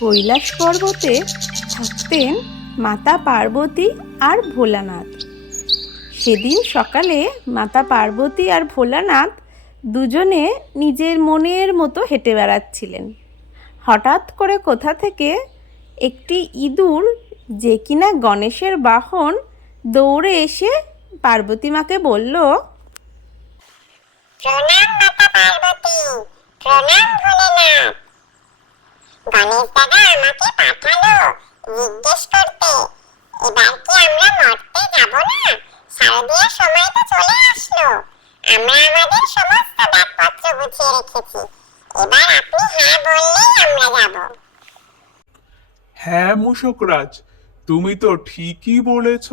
কৈলাস পর্বতে থাকতেন মাতা পার্বতী আর ভোলানাথ। সেদিন সকালে মাতা পার্বতী আর ভোলানাথ দুজনে নিজের মনের মতো হেঁটে বেড়াচ্ছিলেন। হঠাৎ করে কোথা থেকে একটি ইঁদুর, যে কিনা গণেশের বাহন, দৌড়ে এসে পার্বতী মাকে বলল, প্রণাম মাতা পার্বতী, প্রণাম ভোলেনাথ। গণেশ দাদা আমাকে পাঠালো জিজ্ঞেস করতে, এবার কি আমরা মরতে যাব না? শারদীয়ার সময় তো চলে আসলো, আমরা আমাদের সমস্ত ব্যাগপত্র গুছিয়ে রেখেছি, এবার আপনি হ্যাঁ বললেই আমরা যাব। হ্যাঁ মূষকরাজ, তুমি তো ঠিকই বলেছ।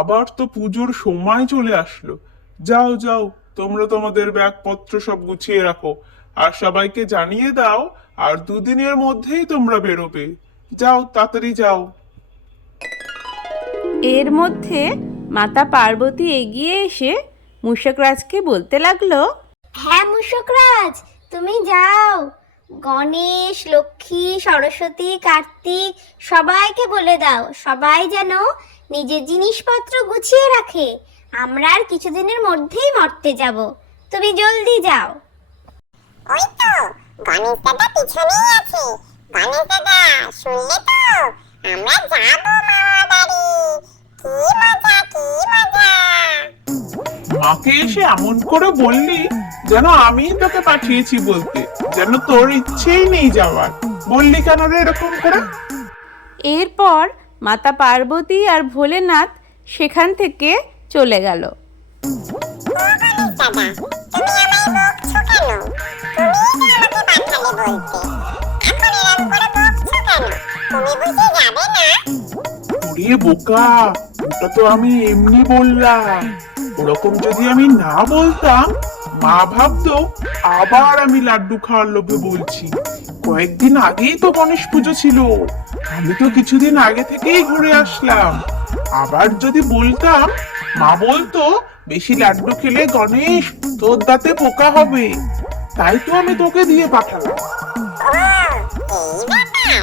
আবার তো পুজোর সময় চলে আসলো। যাও যাও, তোমরা তোমাদের ব্যাগপত্র সব গুছিয়ে রাখো আর সবাইকে জানিয়ে দাও আর দুদিনের মধ্যেই তোমরা বেরোবে। যাও তাড়াতাড়ি যাও। এর মধ্যে মাতা পার্বতী এগিয়ে এসে মূষকরাজকে বলতে লাগলো, হ্যাঁ মূষকরাজ, তুমি যাও, গণেশ, লক্ষ্মী, সরস্বতী, কার্তিক সবাইকে বলে দাও সবাই যেন নিজের জিনিসপত্র গুছিয়ে রাখে। আমরা আর কিছুদিনের মধ্যেই মরতে যাব, তুমি জলদি যাও। ওই তো গণেশ দাদা পিছনেই আছে। গণেশ দাদা শুনলে তো, আমরা যাব মামার বাড়ি। কি মজা কি মজা। মাকে এসে এমন করে বললি যেন আমি তোকে পাঠিয়েছি বলতে, যেন তোর ইচ্ছেই নেই যাওয়ার। বললি কেন রে এরকম করে? এরপর মাতা পার্বতী আর ভোলেনাথ সেখান থেকে চলে গেল। ও গণেশ দাদা, তুমি আমায় বকছো কেন? তুমিই তো আমাকে পাঠালে বলতে, এখন এরকম করে বকছো কেন? তুমি বুঝে যাবে না? ওরে বোকা, ওটা তো আমি এমনি বললাম। ওরকম যদি আমি না বলতাম, মা ভাবতো আবার আমি লাড্ডু খাওয়ার লোভে বলছি। কয়েকদিন আগেই তো গণেশ পুজো ছিল, আমি তো কিছুদিন আগে থেকেই ঘুরে আসলাম। আবার যদি বলতাম, মা বলতো বেশি লাড্ডু খেলে গণেশ তোর দাঁতে পোকা হবে। তাই তো আমি তোকে দিয়ে পাঠালাম। ও এই ব্যাপার,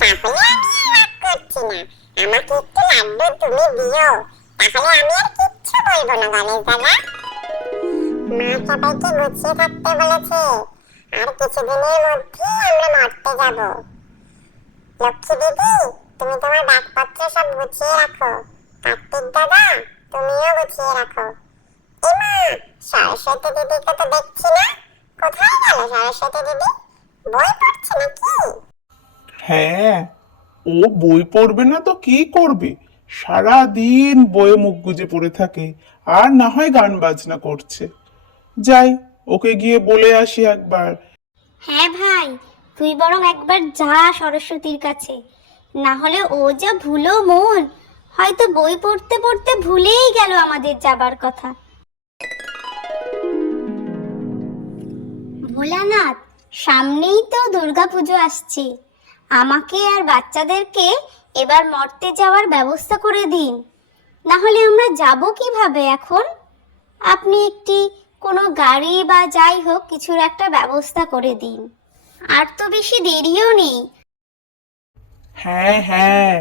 তাহলে আমি আর রাগ করছি না। আমাকে একটু লাড্ডু তুমি দিও, তাহলে আমি আর কিচ্ছু বলবো না গণেশ দাদা। মা সবাইকে গুছিয়ে থাকতে বলেছে, আর কিছুদিনের মধ্যেই আমরা মরতে যাব। লক্ষ্মী দিদি, তুমি তোমার ব্যাগপত্র সব গুছিয়ে রাখো। কার্তিক দাদা, তুমিও গুছিয়ে রাখো। এমা, সরস্বতী দিদিকে তো দেখছি না, কোথায় গেল সরস্বতী দিদি? বই পড়ছে নাকি? হ্যাঁ, ও বই পড়বে না তো কি করবে? সারা দিন বইয়ে মুখ গুজে পড়ে থাকে, আর না হয় গান বাজনা করছে। যাই, ওকে গিয়ে বলে আসি একবার। হ্যাঁ ভাই, তুই বরং একবার যা সরস্বতীর কাছে, না হলে ও যা ভুলো মন, হয়তো বই পড়তে পড়তে ভুলেই গেল আমাদের যাবার কথা। ভোলানাথ, সামনেই তো দুর্গাপুজো আসছে, আমাকে আর বাচ্চাদেরকে এবার মর্তে যাওয়ার ব্যবস্থা করে দিন, না হলে আমরা যাব কিভাবে এখন? আপনি একটি কোনো গাড়ি বা যাই হোক কিছুর একটা ব্যবস্থা করে দিন, আর তো বেশি দেরিও নেই। হ্যাঁ হ্যাঁ,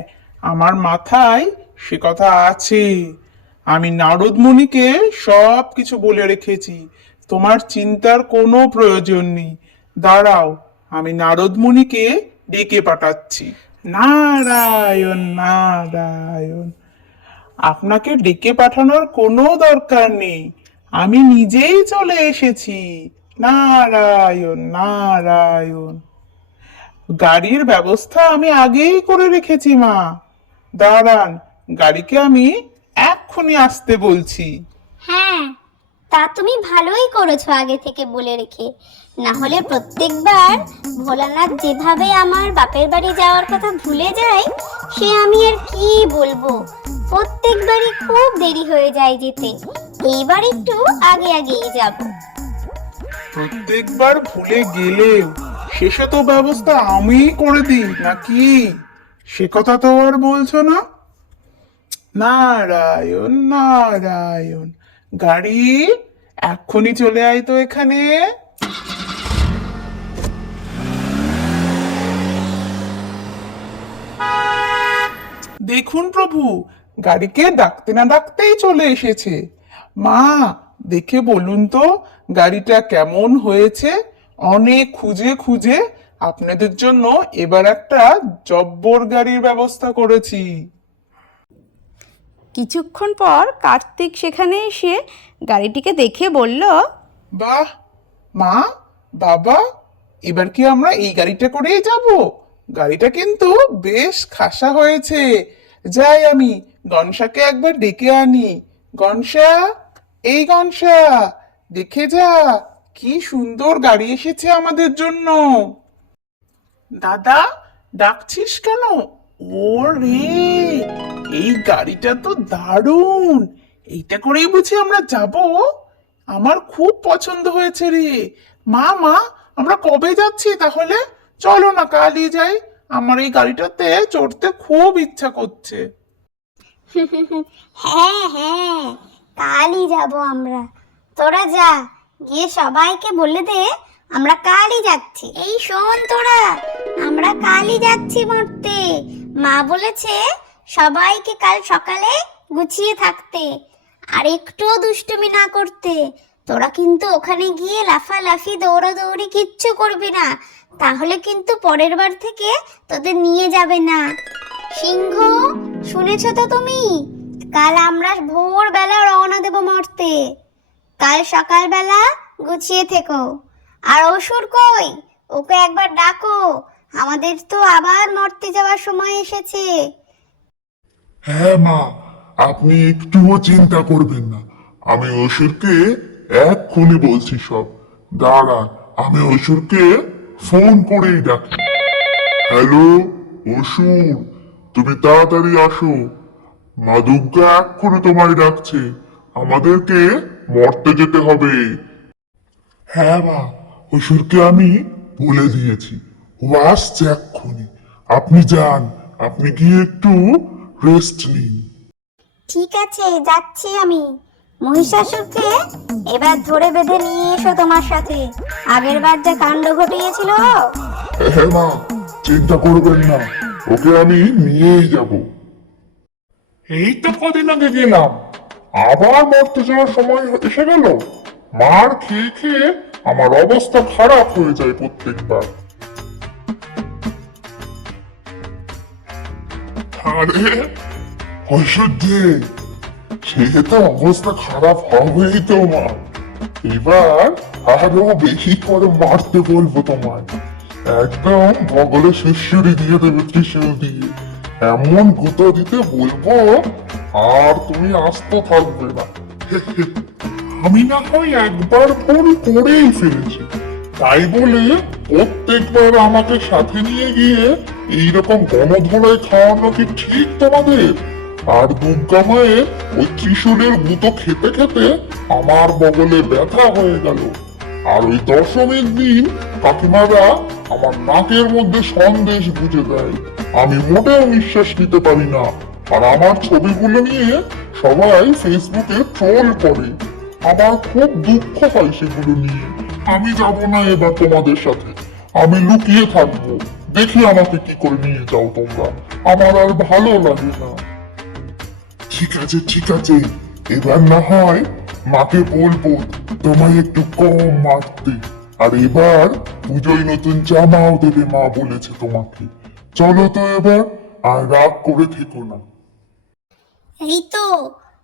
আমার মাথায় সে কথা আছে। আমি নারদ মুনিকে সব কিছু বলে রেখেছি, তোমার চিন্তার কোনো প্রয়োজন নেই। দাঁড়াও, আমি নারদ মুনিকে ডেকে পাঠাচ্ছি। নারায়ণ নারায়ণ। আপনাকে ডেকে পাঠানোর কোনো দরকার নেই, আমি নিজেই চলে এসেছি। নারায়ণ নারায়ণ। গাড়ির ব্যবস্থা আমি আগেই করে রেখেছি মা। দাঁড়ান, গাড়িকে আমি এক্ষুনি আসতে বলছি। হ্যাঁ, তা তুমি ভালোই করেছো আগে থেকে বলে রেখে, না হলে প্রত্যেকবার ভোলানাথ যেভাবে আমার বাপের বাড়ি যাওয়ার কথা ভুলে যায়, সে আমি আর কি বলবো। প্রত্যেকবারই খুব দেরি হয়ে যায় যেতে, এইবার একটু আগে আগেই যাব। প্রত্যেকবার ভুলে গেলেও শেষে তো ব্যবস্থা আমিই করে দিই নাকি? সে কথা তো আর বলছো না। নারায়ণ নারায়ণ। গাড়ি এক্ষুনি চলে আয় তো এখানে। দেখুন প্রভু, গাড়িকে ডাকতে না ডাকতেই চলে এসেছে। মা, দেখে বলুন তো গাড়িটা কেমন হয়েছে। অনেক খুঁজে খুঁজে আপনাদের জন্য এবার একটা জব্বর গাড়ির ব্যবস্থা করেছি। কিছুক্ষণ পর কার্তিক সেখানে এসে গাড়িটিকে দেখে বলল, বাহ মা, বাবা, এবার কি আমরা এই গাড়িটা করেই যাব? গাড়িটা কিন্তু বেশ খাসা হয়েছে। যাই আমি গনসাকে একবার ডেকে আনি। গনসা, এই গনসা, দেখে যা কি সুন্দর গাড়ি এসেছে আমাদের জন্য। দাদা, ডাকছিস কেন? ওরে, এই গাড়িটা তো দারুণ। এইটা করেই বুঝি আমরা যাব? আমার খুব পছন্দ হয়েছে রে। মা, আমরা কবে যাচ্ছি তাহলে? চলো না কালই যাই, আমার এই গাড়িটাতে চড়তে খুব ইচ্ছা করছে। হ্যাঁ হ্যাঁ, কালই যাব আমরা। তোরা যা, গিয়ে সবাইকে বলে দে আমরা কালই যাচ্ছি। এই শোন তোরা, আমরা কালই যাচ্ছি মরতে। মা বলেছে সবাইকে কাল সকালে গুছিয়ে থাকতে আর একটুও দুষ্টুমি না করতে। তোরা কিন্তু ওখানে গিয়ে লাফালাফি দৌড়াদৌড়ি কিচ্ছু করবি না, তাহলে কিন্তু পরের বার থেকে তোদের নিয়ে যাবে না। সিংহ, শুনেছো তো তুমি? কাল আমরা ভোরবেলা রওনা দেব মরতে। কাল সকালবেলা গুছিয়ে থেকো। আর অসুর কই? ওকে একবার ডাকো, আমাদের তো আবার মরতে যাওয়ার সময় এসেছে। হ্যাঁ মা, আপনি একটুও চিন্তা করবেন না, আমি অসুরকে এক্ষুনি বলছি সব। দাঁড়ান, আমি অসুরকে ফোন করেই ডাকি। হ্যালো অসুর, তুমি তাড়াতাড়ি আসো, মা দুর্গা এক্ষুনি তোমায় ডাকছে, আমাদেরকে মরতে যেতে হবে। হ্যাঁ মা, অসুরকে আমি বলে দিয়েছি, ও আসছে এক্ষুনি। আপনি যান, আপনি গিয়ে একটু রেস্ট নিন। ঠিক আছে, যাচ্ছি আমি। মহিষাসুরকে এবার ধরে বেঁধে নিয়ে এসো তোমার সাথে। আগের বার যে কাণ্ড ঘটিয়েছিল। হ্যাঁ মা, চিন্তা করবেন না, ওকে আমি নিয়েই যাব। এই তো কদিন আগে গেলাম, আবার মরতে যাওয়ার সময় এসে গেল। মার খেয়ে খেয়ে আমার অবস্থা খারাপ হয়ে যায় প্রত্যেকবার। আরে ঐশ্বর্য, সে তো অবস্থা খারাপ হবেই তোমার। এবার আরো বেশি করে মারতে বলবো তোমায়। একদম বগলে সুশুরি দিয়ে দেবে ত্রিশূল দিয়ে, এমন গুঁতো দিতে বলবো আর তুমি আস্ত থাকবে না। আমি না হয় একবার ভুল করেই ফেলেছি, তাই বলে প্রত্যেকবার আমাকে সাথে নিয়ে গিয়ে এইরকম গণধোলায় খাওয়ানো কি ঠিক তোমাদের? আর দুর্গা মায়ের ওই ত্রিশূলের গুঁতো খেতে খেতে আমার বগলে ব্যথা হয়ে গেল। আর ওই দশমীর দিন কাকিমারা আমার নাকের মধ্যে সন্দেশ গুঁজে দেয়, আমি মোটেও নিঃশ্বাস নিতে পারি না। আর আমার ছবিগুলো নিয়ে সবাই ফেসবুকে ট্রোল করে, আমার খুব দুঃখ হয় সেগুলো নিয়ে। আমি যাব না এবার তোমাদের সাথে, আমি লুকিয়ে থাকবো। দেখি আমাকে কি করে নিয়ে যাও তোমরা, আমার আর ভালো লাগে না। ঠিক আছে ঠিক আছে, এবার না হয় মাকে বলবো তোমায় একটু কম মারতে। আর এবার পুজোয় নতুন জামাও দেবে মা বলেছে তোমাকে। চলো তো এবার, আর রাগ করে থেকো না। এই তো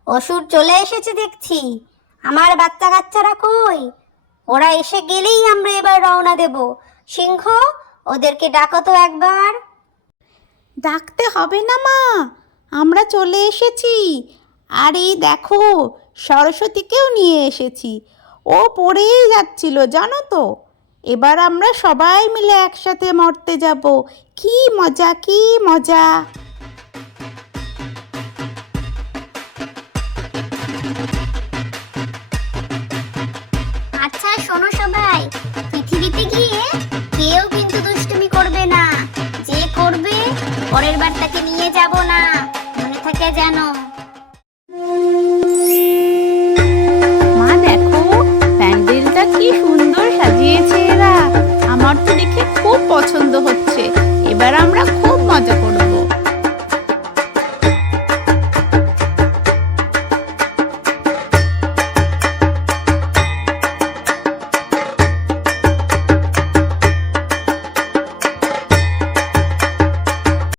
অসুর চলে এসেছে দেখছি। আমার বাচ্চা কাচ্চারা কই? ওরা এসে গেলেই আমরা এবার রওনা দেব। সিংহ, ওদেরকে ডাকো তো একবার। ডাকতে হবে না মা, আমরা চলে এসেছি। আর এই দেখো, সরস্বতীকেও নিয়ে এসেছি। ও পড়েই যাচ্ছিল জানো তো। এবার আমরা সবাই মিলে একসাথে মরতে যাব। কি মজা, কি মজা। আচ্ছা শোনো সবাই, পৃথিবীতে গিয়ে কেউ কিন্তু দুষ্টুমি করবে না। যে করবে পরের বার তাকে নিয়ে যাব না, মনে থাকে যেন।